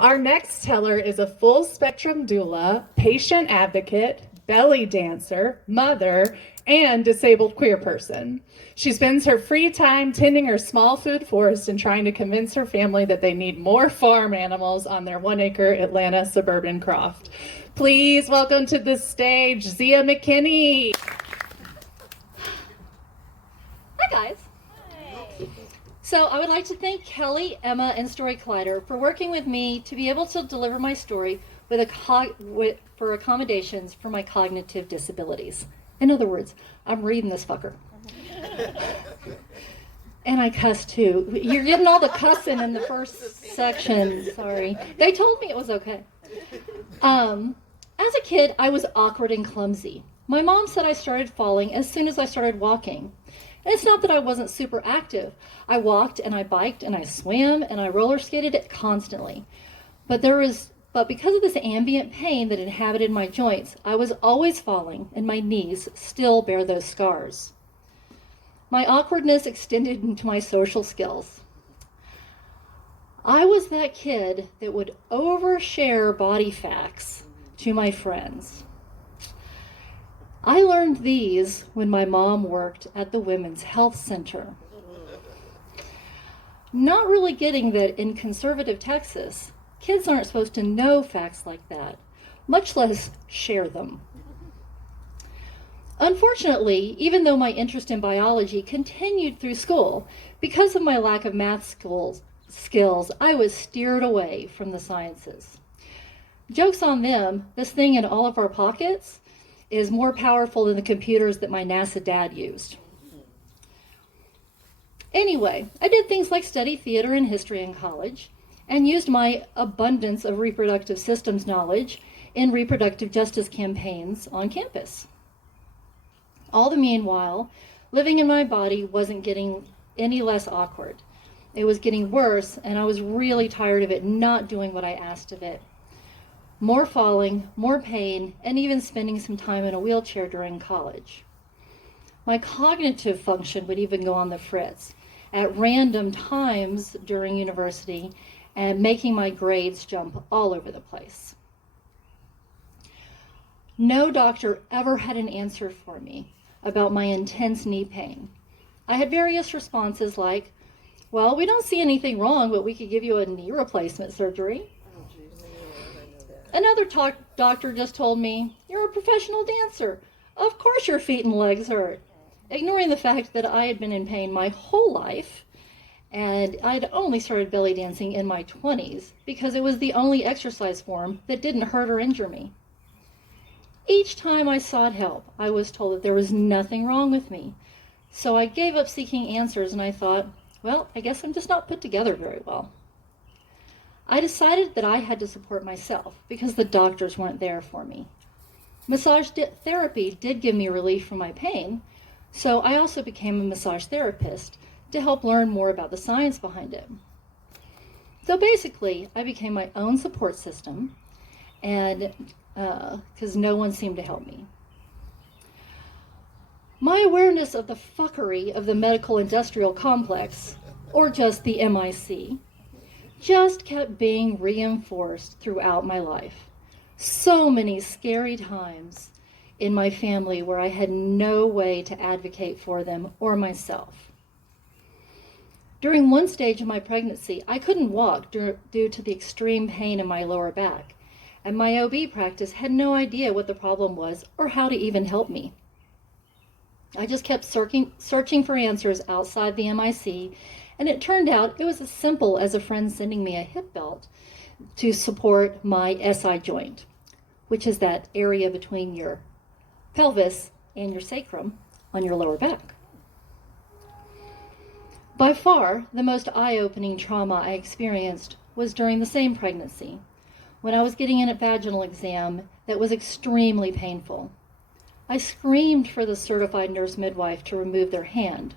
Our next teller is a full spectrum doula, patient advocate, belly dancer, mother, and disabled queer person. She spends her free time tending her small food forest and trying to convince her family that they need more farm animals on their 1-acre Atlanta suburban croft. Please welcome to the stage, Zia McKinney. Hi, guys. Hi. So I would like to thank Kelly, Emma, and Story Collider for working with me to be able to deliver my story for accommodations for my cognitive disabilities. In other words, I'm reading this fucker. And I cuss too. You're getting all the cussing in the first section, sorry. They told me it was okay. As a kid, I was awkward and clumsy. My mom said I started falling as soon as I started walking. And it's not that I wasn't super active. I walked and I biked and I swam and I roller skated constantly. But because of this ambient pain that inhabited my joints, I was always falling and my knees still bear those scars. My awkwardness extended into my social skills. I was that kid that would overshare body facts to my friends. I learned these when my mom worked at the Women's Health Center. Not really getting that in conservative Texas, kids aren't supposed to know facts like that, much less share them. Unfortunately, even though my interest in biology continued through school, because of my lack of math skills, I was steered away from the sciences. Joke's on them, this thing in all of our pockets is more powerful than the computers that my NASA dad used. Anyway, I did things like study theater and history in college and used my abundance of reproductive systems knowledge in reproductive justice campaigns on campus. All the meanwhile, living in my body wasn't getting any less awkward. It was getting worse, and I was really tired of it not doing what I asked of it. More falling, more pain, and even spending some time in a wheelchair during college. My cognitive function would even go on the fritz at random times during university and making my grades jump all over the place. No doctor ever had an answer for me about my intense knee pain. I had various responses like, well, we don't see anything wrong, but we could give you a knee replacement surgery. Another doctor just told me, you're a professional dancer. Of course your feet and legs hurt. Ignoring the fact that I had been in pain my whole life, and I'd only started belly dancing in my 20s because it was the only exercise form that didn't hurt or injure me. Each time I sought help, I was told that there was nothing wrong with me. So I gave up seeking answers and I thought, well, I guess I'm just not put together very well. I decided that I had to support myself because the doctors weren't there for me. Massage therapy did give me relief from my pain, so I also became a massage therapist to help learn more about the science behind it. So basically, I became my own support system, and because no one seemed to help me. My awareness of the fuckery of the medical industrial complex, or just the MIC, just kept being reinforced throughout my life. So many scary times in my family where I had no way to advocate for them or myself. During one stage of my pregnancy, I couldn't walk due to the extreme pain in my lower back, and my OB practice had no idea what the problem was or how to even help me. I just kept searching for answers outside the MIC, and it turned out it was as simple as a friend sending me a hip belt to support my SI joint, which is that area between your pelvis and your sacrum on your lower back. By far, the most eye-opening trauma I experienced was during the same pregnancy, when I was getting a vaginal exam that was extremely painful. I screamed for the certified nurse midwife to remove their hand,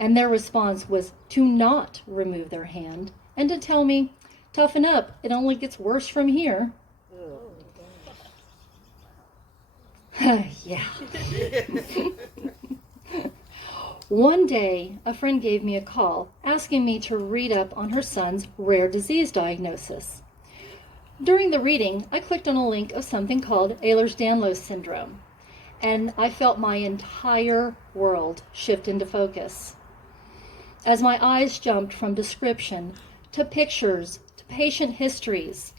and their response was to not remove their hand and to tell me, toughen up, it only gets worse from here. Yeah. One day, a friend gave me a call asking me to read up on her son's rare disease diagnosis. During the reading, I clicked on a link of something called Ehlers-Danlos syndrome, and I felt my entire world shift into focus. As my eyes jumped from description to pictures to patient histories,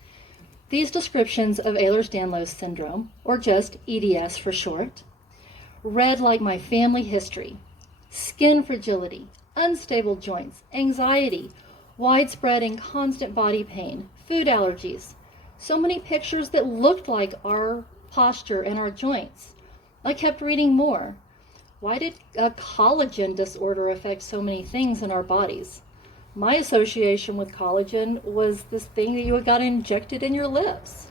these descriptions of Ehlers-Danlos syndrome, or just EDS for short, read like my family history: skin fragility, unstable joints, anxiety, widespread and constant body pain, food allergies, so many pictures that looked like our posture and our joints. I kept reading more. Why did a collagen disorder affect so many things in our bodies? My association with collagen was this thing that you got injected in your lips.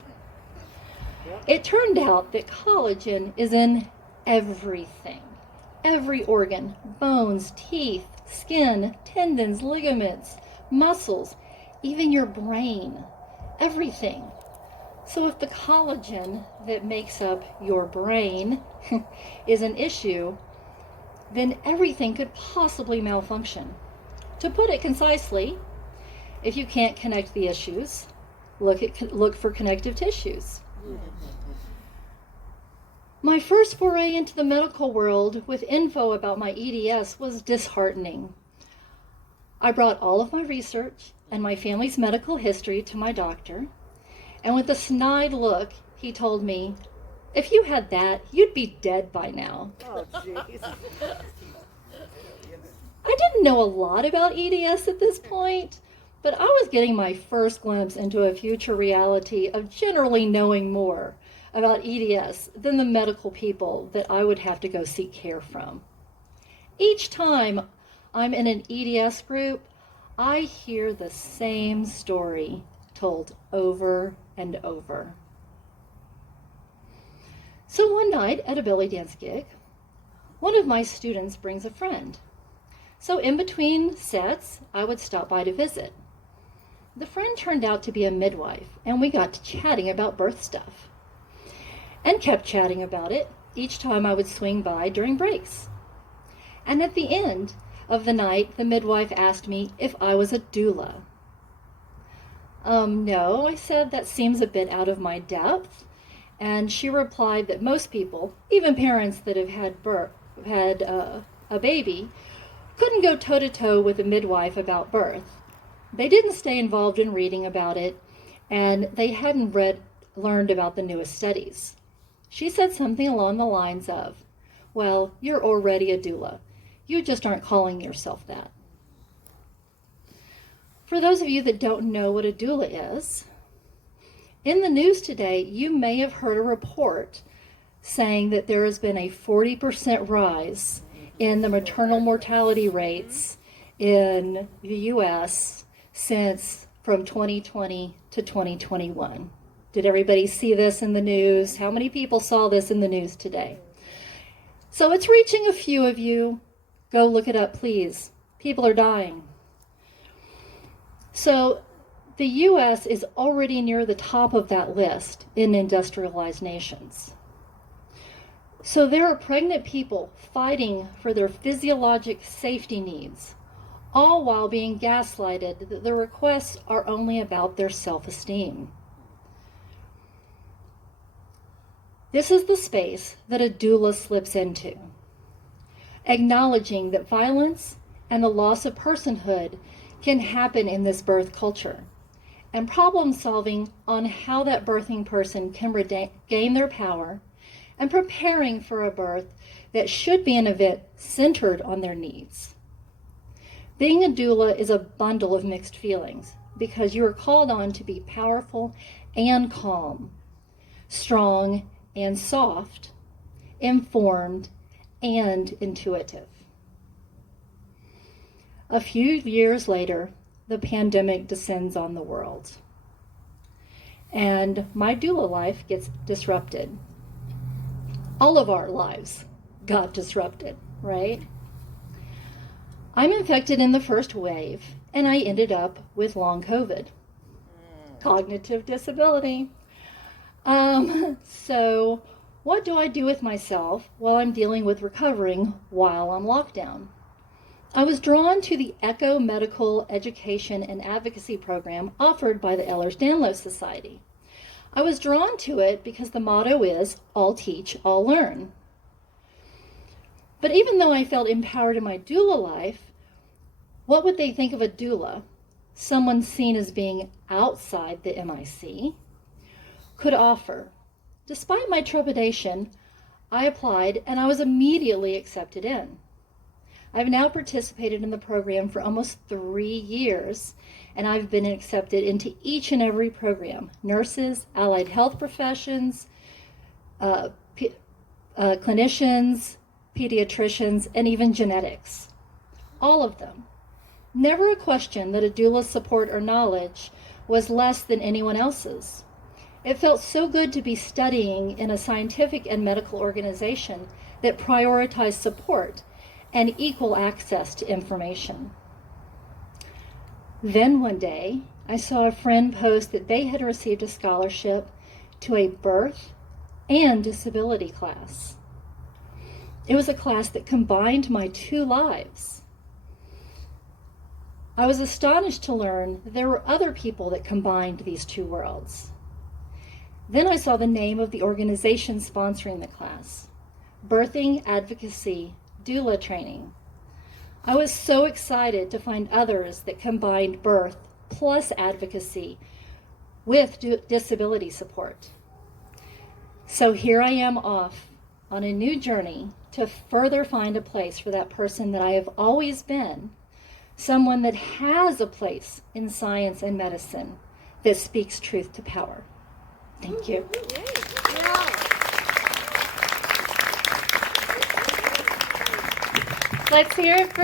It turned out that collagen is in everything. Every organ: bones, teeth, skin, tendons, ligaments, muscles, even your brain, everything. So if the collagen that makes up your brain is an issue, then everything could possibly malfunction. To put it concisely, if you can't connect the issues, look for connective tissues. My first foray into the medical world with info about my EDS was disheartening. I brought all of my research and my family's medical history to my doctor, and with a snide look, he told me, "If you had that, you'd be dead by now." Oh, jeez. I didn't know a lot about EDS at this point, but I was getting my first glimpse into a future reality of generally knowing more about EDS than the medical people that I would have to go seek care from. Each time I'm in an EDS group, I hear the same story told over and over. So one night at a belly dance gig, one of my students brings a friend. So in between sets, I would stop by to visit. The friend turned out to be a midwife, and we got to chatting about birth stuff. And kept chatting about it each time I would swing by during breaks. And at the end of the night, the midwife asked me if I was a doula. No, I said, that seems a bit out of my depth. And she replied that most people, even parents that have had a baby, couldn't go toe-to-toe with a midwife about birth. They didn't stay involved in reading about it, and they hadn't learned about the newest studies. She said something along the lines of, "Well, you're already a doula. You just aren't calling yourself that." For those of you that don't know what a doula is, in the news today, you may have heard a report saying that there has been a 40% rise in the maternal mortality rates in the U.S. from 2020 to 2021. Did everybody see this in the news? How many people saw this in the news today? So it's reaching a few of you. Go look it up, please. People are dying. So the U.S. is already near the top of that list in industrialized nations. So there are pregnant people fighting for their physiologic safety needs, all while being gaslighted that the requests are only about their self-esteem. This is the space that a doula slips into, acknowledging that violence and the loss of personhood can happen in this birth culture, and problem solving on how that birthing person can regain their power, and preparing for a birth that should be an event centered on their needs. Being a doula is a bundle of mixed feelings because you are called on to be powerful and calm, strong and soft, informed and intuitive. A few years later, the pandemic descends on the world, and my doula life gets disrupted. All of our lives got disrupted, right? I'm infected in the first wave, and I ended up with long COVID. Cognitive disability. So what do I do with myself while I'm dealing with recovering while on lockdown? I was drawn to the ECHO medical education and advocacy program offered by the Ehlers-Danlos Society. I was drawn to it because the motto is, all teach, all learn. But even though I felt empowered in my doula life, what would they think of a doula? Someone seen as being outside the MIC, could offer. Despite my trepidation, I applied and I was immediately accepted in. I've now participated in the program for almost 3 years, and I've been accepted into each and every program: nurses, allied health professions, clinicians, pediatricians, and even genetics. All of them. Never a question that a doula's support or knowledge was less than anyone else's. It felt so good to be studying in a scientific and medical organization that prioritized support and equal access to information. Then one day, I saw a friend post that they had received a scholarship to a birth and disability class. It was a class that combined my 2 lives. I was astonished to learn that there were other people that combined these 2 worlds. Then I saw the name of the organization sponsoring the class: Birthing Advocacy Doula Training. I was so excited to find others that combined birth plus advocacy with disability support. So here I am off on a new journey to further find a place for that person that I have always been, someone that has a place in science and medicine that speaks truth to power. Thank you. Let's hear it for